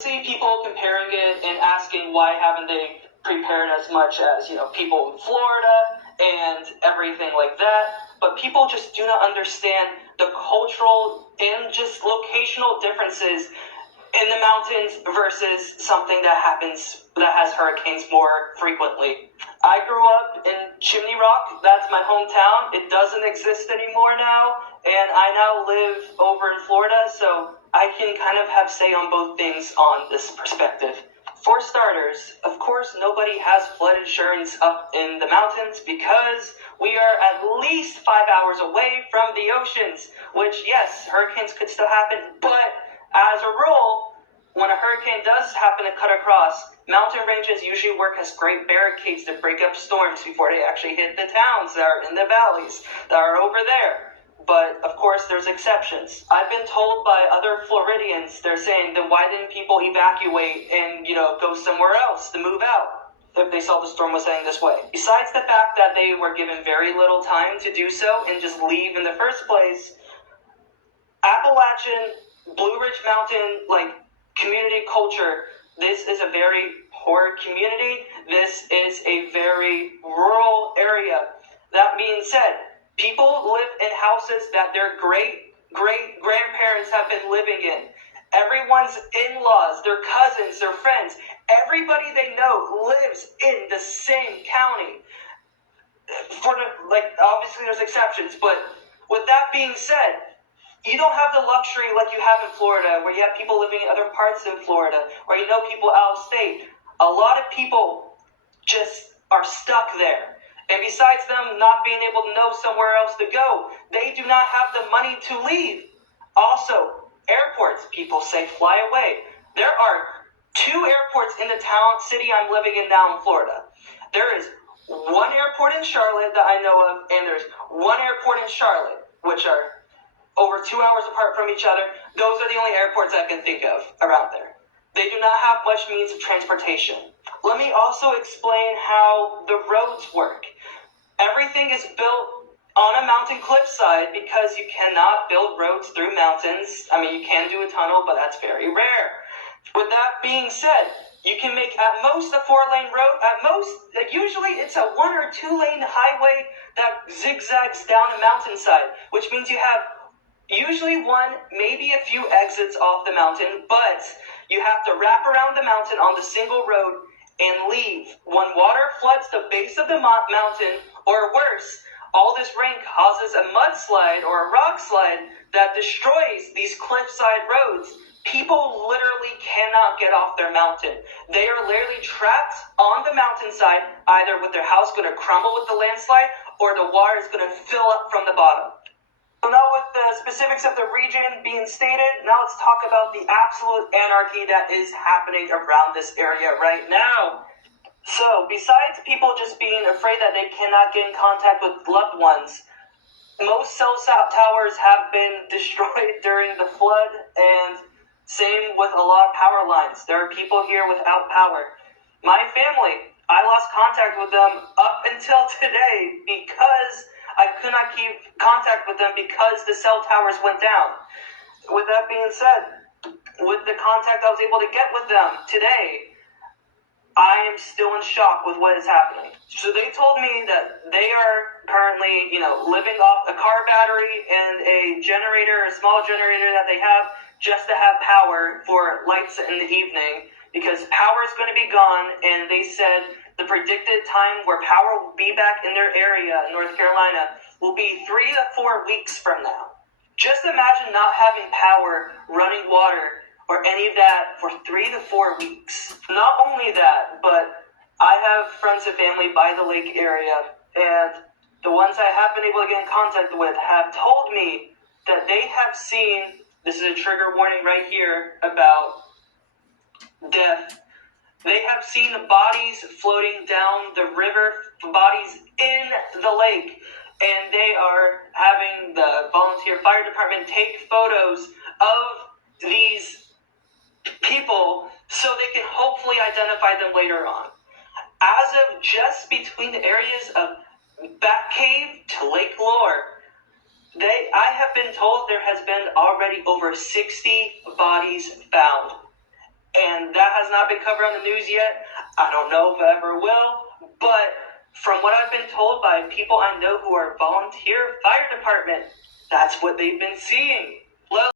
See people comparing it and asking why haven't they prepared as much as, people in Florida and everything like that. But people just do not understand the cultural and just locational differences in the mountains versus something that has hurricanes more frequently. I grew up in Chimney Rock. That's my hometown. It doesn't exist anymore now, and I now live over in Florida, so I can kind of have say on both things on this perspective. For starters, of course, nobody has flood insurance up in the mountains because we are at least 5 hours away from the oceans, which, yes, hurricanes could still happen, but as a rule, when a hurricane does happen to cut across, mountain ranges usually work as great barricades to break up storms before they actually hit the towns that are in the valleys that are over there. But, of course, there's exceptions. I've been told by other Floridians, they're saying, then why didn't people evacuate and, go somewhere else to move out if they saw the storm was heading this way? Besides the fact that they were given very little time to do so and just leave in the first place, Appalachian, Blue Ridge Mountain, community culture, this is a very poor community. This is a very rural area. That being said, people live in houses that their great-grandparents have been living in. Everyone's in-laws, their cousins, their friends, everybody they know lives in the same county. Obviously there's exceptions, but with that being said, you don't have the luxury like you have in Florida, where you have people living in other parts of Florida, where you know people out of state. A lot of people just are stuck there. And besides them not being able to know somewhere else to go, they do not have the money to leave. Also, airports, people say fly away. There are 2 airports in the city I'm living in now in Florida. There is one airport in Charlotte that I know of, and there's one airport in Charlotte, which are over 2 hours apart from each other. Those are the only airports I can think of around there. They do not have much means of transportation. Let me also explain how the roads work. Everything is built on a mountain cliffside because you cannot build roads through mountains. I mean, you can do a tunnel, but that's very rare. With that being said, you can make at most a 4-lane road. At most, usually it's a 1 or 2-lane highway that zigzags down a mountainside, which means you have usually 1, maybe a few exits off the mountain, but you have to wrap around the mountain on the single road and leave. When water floods the base of the mountain, or worse, all this rain causes a mudslide or a rock slide that destroys these cliffside roads. People literally cannot get off their mountain. They are literally trapped on the mountainside, either with their house going to crumble with the landslide or the water is going to fill up from the bottom. So now with the specifics of the region being stated, now let's talk about the absolute anarchy that is happening around this area right now. So besides people just being afraid that they cannot get in contact with loved ones, most cell towers have been destroyed during the flood, and same with a lot of power lines. There are people here without power. My family, I lost contact with them up until today because I could not keep contact with them because the cell towers went down. With that being said, with the contact I was able to get with them today, I am still in shock with what is happening. So they told me that they are currently, living off a car battery and a generator, a small generator that they have just to have power for lights in the evening because power is going to be gone, and they said the predicted time where power will be back in their area in North Carolina will be 3 to 4 weeks from now. Just imagine not having power, running water, or any of that for 3 to 4 weeks. Not only that, but I have friends and family by the lake area, and the ones I have been able to get in contact with have told me that they have seen, this is a trigger warning right here about death, they have seen bodies floating down the river, bodies in the lake, and they are having the volunteer fire department take photos of these people so they can hopefully identify them later on. As of just between the areas of Bat Cave to Lake Lure, I have been told there has been already over 60 bodies found. and that has not been covered on the news yet. I don't know if it ever will, but from what I've been told by people I know who are volunteer fire department, that's what they've been seeing.